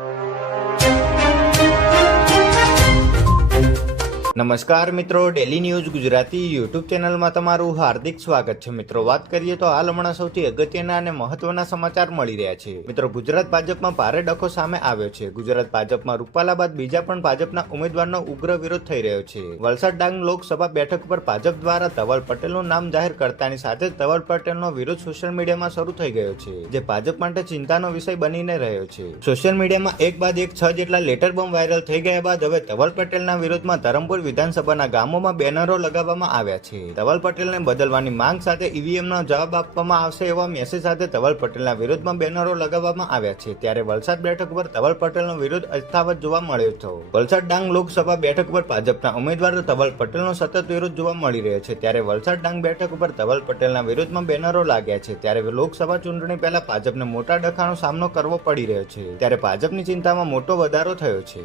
you. નમસ્કાર મિત્રો daily news Gujarati YouTube ચેનલમાં તમારું હાર્દિક સ્વાગત છે. મિત્રો, વાત કરીએ તો હાલ હમણાં સૌથી અગત્યના અને મહત્વના સમાચાર મળી રહ્યા છે. મિત્રો, ગુજરાત ભાજપમાં ભારે ડખો સામે આવ્યો છે. ગુજરાત ભાજપમાં રૂપાલા બાદ બીજા પણ ભાજપના ઉમેદવારનો ઉગ્ર વિરોધ થઈ રહ્યો છે. વલસાડ ડાંગ લોકસભા બેઠક પર ભાજપ દ્વારા ધવલ પટેલનું નામ જાહેર કરતાની સાથે જ ધવલ પટેલનો વિરોધ સોશિયલ મીડિયામાં શરૂ થઈ ગયો છે, જે ભાજપ માટે ચિંતાનો વિષય બનીને રહ્યો છે. સોશિયલ મીડિયામાં એક બાદ એક છ જેટલા લેટર બોમ્બ વાયરલ થઈ ગયા બાદ હવે ધવલ પટેલના વિરોધમાં ધરમપુર વિધાનસભાના ગામોમાં બેનરો લગાવવામાં આવ્યા છે. ધવલ પટેલને બદલવાની માંગ સાથે ઈવીએમનો જવાબ આપવામાં આવશે એવા મેસેજ સાથે ધવલ પટેલના વિરોધમાં બેનરો લગાવવામાં આવ્યા છે. ત્યારે વલસાડ બેઠક પર ધવલ પટેલનો વિરોધ અસ્થાવત જોવા મળ્યો હતો. વલસાડ ડાંગ લોકસભા બેઠક પર ભાજપના ઉમેદવાર ધવલ પટેલનો સતત વિરોધ જોવા મળી રહ્યો છે. ત્યારે વલસાડ ડાંગ બેઠક પર ધવલ પટેલના વિરોધમાં બેનરો લાગ્યા છે. ત્યારે લોકસભા ચૂંટણી પહેલા ભાજપને મોટા ડખાનો સામનો કરવો પડી રહ્યો છે. ત્યારે ભાજપની ચિંતામાં મોટો વધારો થયો છે.